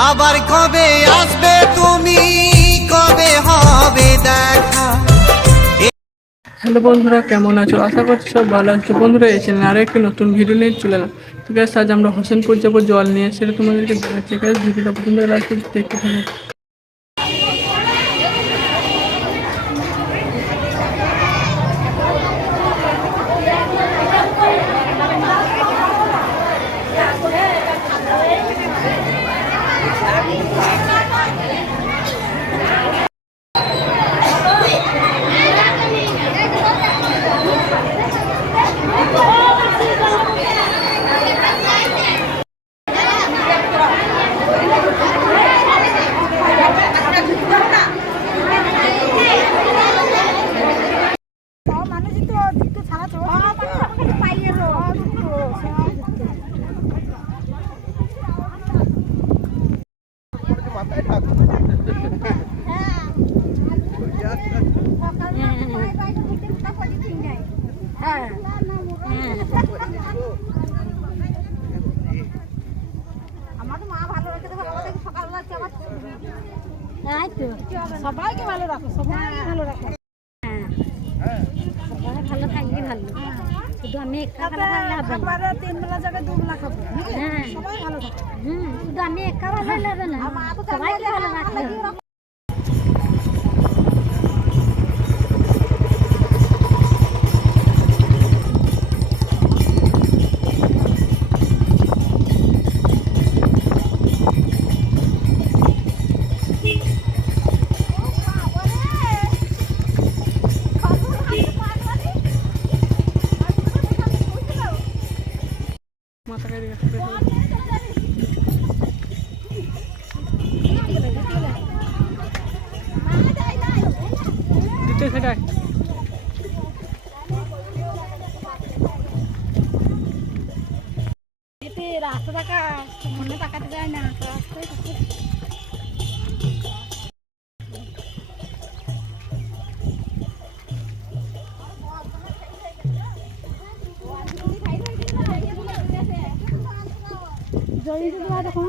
আবার কবে আসবে তুমি, কবে হবে দেখা। হ্যালো বন্ধুরা, কেমন আছো? আশা করছি সব ভালো আছো। বন্ধুরা, এই চ্যানেলে আরো একটি নতুন ভিডিও নিয়ে চলে এলাম। তো গাইস, আজ আমরা হোসেনপুর যাবো জল নিয়ে, সেটা তোমাদেরকে দেখাচ্ছি। গাইস, ভিডিওটা পছন্দ হলে লাইক করে দেখতে থাকো। সবাইকে ভালো রাখো, সবাইকে ভালো রাখো। সবাই ভালো থাকলে ভালো, শুধু আমি একা ভালো থাকলে হবে না। 3 বেলা জায়গায় 2 বেলা খাবো। হ্যাঁ, সবাই ভালো থাকো। শুধু আমি একা ভালো হলে হবে না, সবাইকে ভালো রাখতে হবে। রাস্তা দেখা মনে তাকাতে যায় না, রাস্তায় জয়ন্তী তোমার তখন